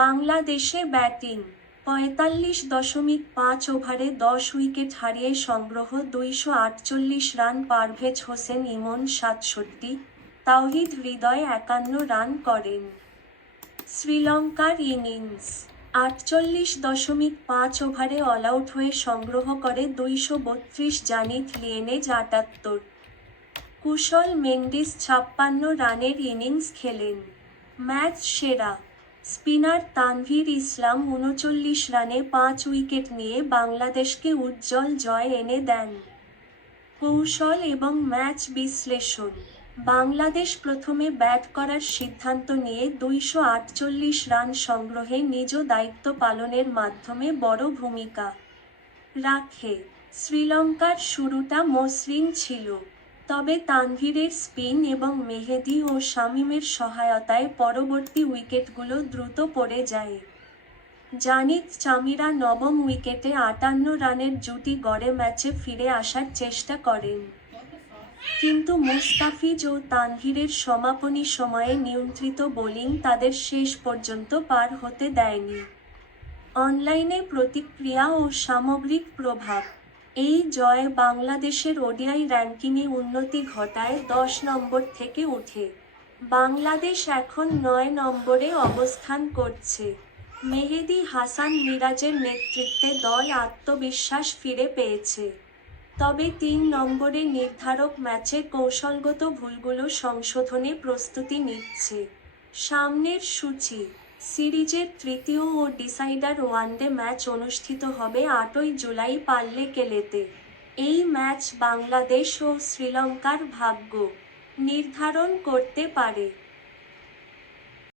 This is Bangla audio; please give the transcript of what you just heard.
বাংলাদেশে ব্যাটিং, পঁয়তাল্লিশ দশমিক পাঁচ ওভারে দশ উইকেট হারিয়ে সংগ্রহ দুইশো আটচল্লিশ রান পারভেজ হোসেন ইমন সাতষট্টি, তাওহিদ হৃদয় একান্ন রান করেন। শ্রীলঙ্কার ইনিংস, আটচল্লিশ দশমিক পাঁচ ওভারে অলআউট হয়ে সংগ্রহ করে দুইশো বত্রিশ জানিত লিয়েনেজ আটাত্তর। কুশল মেন্ডিস ছাপ্পান্ন রানের ইনিংস খেলেন। ম্যাচ সেরা স্পিনার তানভীর ইসলাম উনচল্লিশ রানে পাঁচ উইকেট নিয়ে বাংলাদেশকে উজ্জ্বল জয় এনে দেন। কৌশল এবং ম্যাচ বিশ্লেষণ। বাংলাদেশ প্রথমে ব্যাট করার সিদ্ধান্ত নিয়ে দুইশো আটচল্লিশ রান সংগ্রহে নিজ দায়িত্ব পালনের মাধ্যমে বড় ভূমিকা রাখে। শ্রীলঙ্কার শুরুটা মসৃণ ছিল। তবে তানভীরের স্পিন এবং মেহেদি ও শামীমের সহায়তায় পরবর্তী উইকেটগুলো দ্রুত পড়ে যায়। জানিত চামিরা নবম উইকেটে আটান্ন রানের জুটি গড়ে ম্যাচে ফিরে আসার চেষ্টা করেন। কিন্তু মুস্তাফিজ ও তানভীরের সমাপনী সময়ে নিয়ন্ত্রিত বোলিং তাদের শেষ পর্যন্ত পার হতে দেয়নি। অনলাইনে প্রতিক্রিয়া ও সামগ্রিক প্রভাব এই জয় বাংলাদেশের ওডিআই র্যাঙ্কিংয়ে উন্নতি ঘটায় দশ নম্বর থেকে উঠে। বাংলাদেশ এখন নয় নম্বরে অবস্থান করছে। মেহেদি হাসান মিরাজের নেতৃত্বে দল আত্মবিশ্বাস ফিরে পেয়েছে। তবে তিন নম্বরে নির্ধারক ম্যাচে কৌশলগত ভুলগুলো সংশোধনে প্রস্তুতি নিচ্ছে। সামনের সূচি সিরিজের তৃতীয় ও ডিসাইডার ওয়ানডে ম্যাচ অনুষ্ঠিত হবে আটই জুলাই পাল্লে কেলেতে এই ম্যাচ বাংলাদেশ ও শ্রীলঙ্কার ভাগ্য নির্ধারণ করতে পারে।